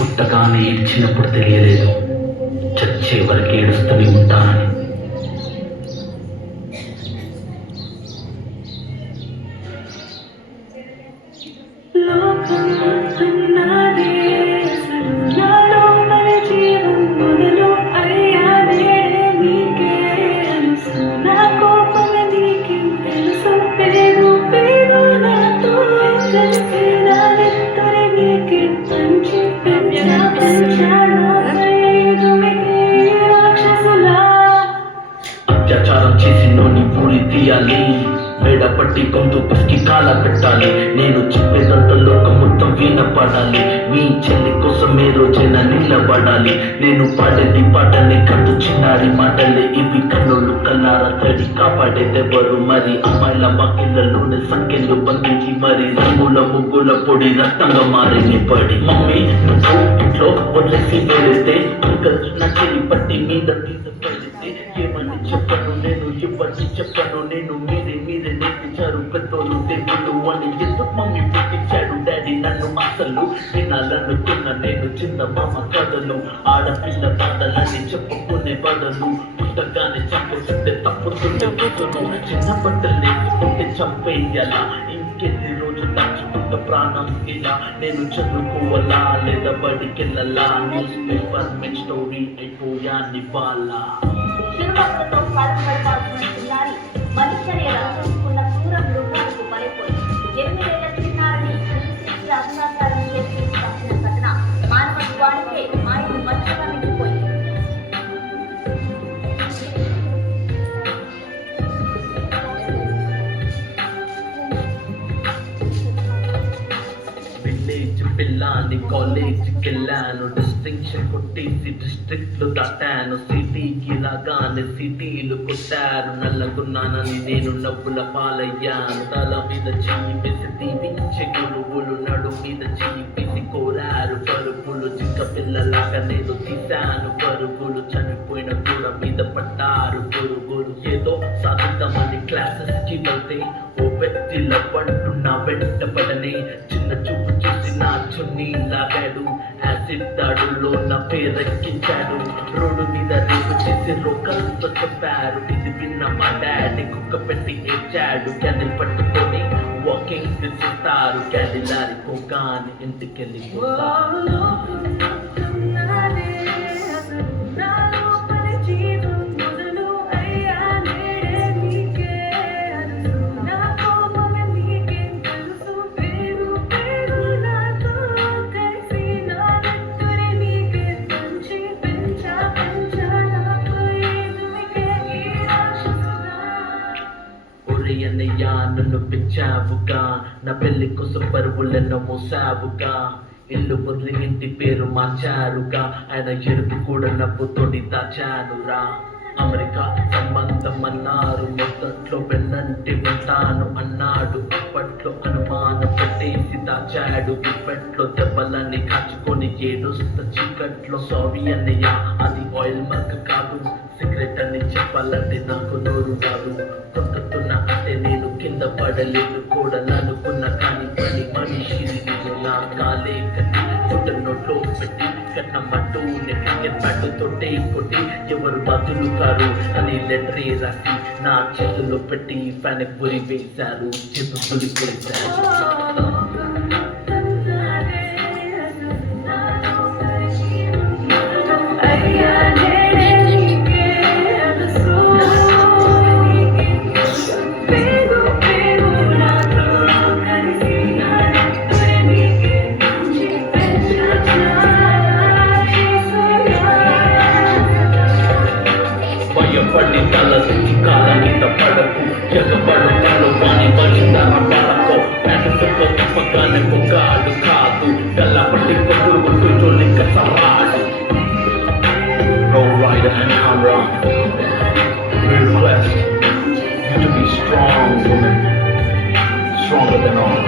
పుట్టగానే ఏడ్చినప్పుడు తెలియలేదు, చచ్చే వరకు ఏడుస్తూనే ఉంటానని. అత్యాచారం చేసినోని ఊరి తీయాలి, మేడపట్టి కొంత పిసికి కాల పెట్టాలి. నేను చెప్పేదంతా లోకం మొత్తం వినపడాలి. మీ చెల్లి కోసం ఏ రోజైనా నిలబడాలి. నేను పాడేది పాటలే కంటూ చిన్నారి మాటలే ఇవి. కన్నులు కల్లారా తడి కాపాడేదెవరు మరి? అమ్మాయిల వాకిళ్ళలోనే సంఖ్యలు బంధించి మరి రంగుల ముగ్గుల పొడి రక్తంగా మారిని పడి. మమ్మీ నువ్వు ఇంట్లో వదిలేసి వెళితే అంకల్ నా చెల్లి పట్టి మీద తీసుకెళితే ఏమని చెప్పను నేను, ఇవ్వని చెప్పను నేను. మీరే నేర్పించారు పెద్దోళ్ళు దేవుళ్ళు అని. ఎందుకు మమ్మీ పుట్టించాడు డాడీ నన్ను? అసలు వినాలనుకున్న నేను చిన్న మామ కథలు. ఆడపిల్ల బాధలని చెప్పుకునే బదులు పుట్టగానే చంపేస్తుంటే తప్పుతుండే కూతురు. చిన్న బట్టలు వేసుకుంటే చంపేయాలా? ఇంకెన్ని రోజు దాచుకుంట ప్రాణం ఇలా? నేను చదువుకోవాలా లేదా బడికెళ్ళాలా? న్యూస్ పేపర్ మెన్ స్టోరీ అయిపోయాని వాళ్ళ మనుషుని రక్షించుకున్న క్రూర మృగాలకు బలైపోయింది. 8 ఏళ్ల చిన్నారిని అత్యాచారం చేసి చంపిన ఘటన మానవత్వానికే ఆయన మచ్చగా మిగిలిపోయింది. విలేజ్ పిల్లాని కాలేజీకి వెళ్ళాను, డిస్టింక్షన్ కొట్టేసి డిస్ట్రిక్ట్ లో దాటాను. సిటీకి రాగానే సిటీలు కొట్టారు, నల్లగున్నానని నేను నవ్వుల పాలయ్యాను. తల మీద చెయ్యి వేసి దీవించే గురువులు, నడు మీద చెయ్యి వేసి కోరారు పరుగులు. జింక పిల్లలాగా నేను తీశాను పరుగులు, చనిపోయిన కూర మీద పడ్డారు గురుగులు. ఏదో సాధిద్దామని క్లాసెస్ కి వెళ్తే ఓ వ్యక్తిల పట్టు నా వెంట పడని. చిన్న చూపు చూసి నా చున్నీ లాగాడు, యాసిడ్ దాడుల్లో నా పేరెక్కించాడు. రోడ్డు మీద రేపు చేసి రోకలతో చెప్పారు. ఇది విన్న మా డాడీ కుక్క పెట్టి ఏడ్చాడు. క్యాండిల్ పట్టుకొని వాకింగ్ చేస్తారు, క్యాండిల్ ఆరిపోగానే ఇంటికెళ్ళిపోతారు. అన్నయ్యా నన్ను పెంచావుగా, నా పెళ్లి కోసం పరువులెన్నో మోసావుగా. ఇల్లు వదిలి ఇంటి పేరు మార్చారుగా, ఆయన ఎరుపు కూడా నవ్వుతోటి దాచానురా. అమెరికా సంబంధం అన్నారు, మొదట్లో వెన్నంటి ఉంటాను అన్నాడు. అప్పట్లో అనుమానం పెట్టేసి దాచాడు, ఇప్పట్లో దెబ్బలన్నీ కాచుకొని ఏడుస్త చీకట్లో. సారీ అన్నయ్య అది ఆయిల్ మార్క్ కాదు, సిగరెట్ అని చెప్పాలంటే నాకు నోరు కాదు. తొక్కుతున్నా అంటే నేను కింద పడలేదు కూడలనుకున్నా, కానీ పని మనిషిని నేను నా కాలే కట్టి ఫుడ్ నోట్లో పెట్టి కన్నమ్మటూ క్రికెట్ బ్యాట్ తోటే కొట్టి ఎవరు బదులు కారు అని లెటరే రాసి నా చేతుల్లో పెట్టి ఫ్యాన్ గురి వేశారు, చెప్పు గురి వేశారు. భయపడి తల తెచ్చి కాల మీద పడకు, జగపడు తను వాణి పరిష్కార పడకో. ప్యాటర్తో తిప్పగానే పొగాడు కాదు, గల్లపట్టి పొగుడు గుర్తు లింక సవాడు. No rider and camera, we request you to be strong women, stronger than all.